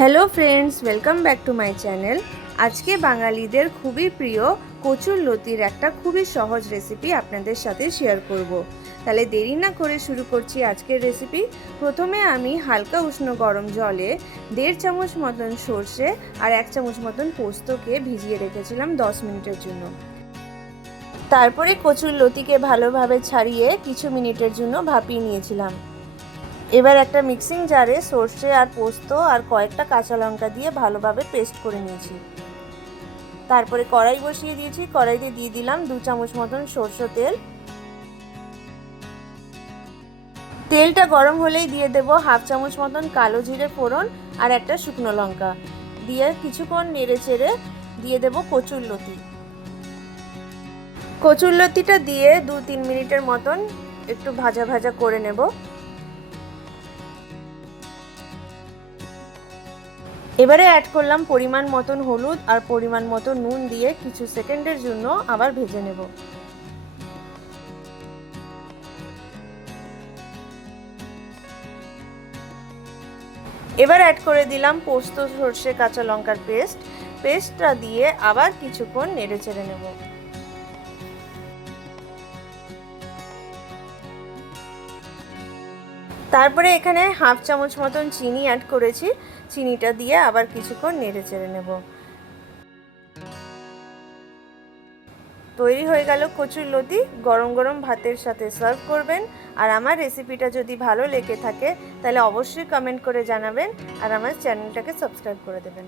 Hello friends, welcome back to my channel. আজকে বাঙালিদের খুবই প্রিয় কচুর লতির একটা খুবই সহজ রেসিপি আপনাদের সাথে শেয়ার করব। তাহলে দেরি না করে শুরু করছি আজকের রেসিপি। প্রথমে আমি হালকা উষ্ণ গরম জলে 1.5 চামচ মতন সর্ষে আর 1 চামচ মতন পোস্তকে ভিজিয়ে রেখেছিলাম 10 মিনিটের জন্য। তারপরে কচুর লতিকে ভালোভাবে ছাড়িয়ে কিছু মিনিটের জন্য ভাপিয়ে নিয়েছিলাম। এবার একটা মিক্সিং জারে সর্ষে আর পোস্ত আর কয়েকটা কাঁচা লঙ্কা দিয়ে ভালোভাবে পেস্ট করে নিয়েছি। তারপরে কড়াই বসিয়ে দিয়েছি। কড়াইতে দিয়ে দিলাম 2 চামচ মতন সরষের তেল। তেলটা গরম হলেই দিয়ে দেব 1/2 চামচ মতন কালো জিরে ফোড়ন আর একটা শুকনো লঙ্কা দিয়ে কিছুক্ষণ নেড়ে চেড়ে দিয়ে দেব কচুর লতি। কচুর লতিটা দিয়ে 2-3 মিনিটের মতন একটু ভাজা ভাজা করে নেব। এবারে অ্যাড করলাম পরিমাণ মতন হলুদ আর পরিমাণ মতো নুন দিয়ে কিছু সেকেন্ডের জন্য আবার ভেজে নেব। এবার অ্যাড করে দিলাম পোস্ত সরষে কাঁচা লঙ্কার পেস্টটা দিয়ে আবার কিছুক্ষণ নেড়ে চেড়ে নেব। তারপরে এখানে 1/2 চামচ মতন চিনি অ্যাড করেছি। চিনিটা দিয়ে আবার কিছুক্ষণ নেড়ে চেড়ে নেব। তৈরি হয়ে গেল কচুর লতি। গরম গরম ভাতের সাথে সার্ভ করবেন। আর আমার রেসিপিটা যদি ভালো লেগে থাকে তাহলে অবশ্যই কমেন্ট করে জানাবেন আর আমার চ্যানেলটাকে সাবস্ক্রাইব করে দেবেন।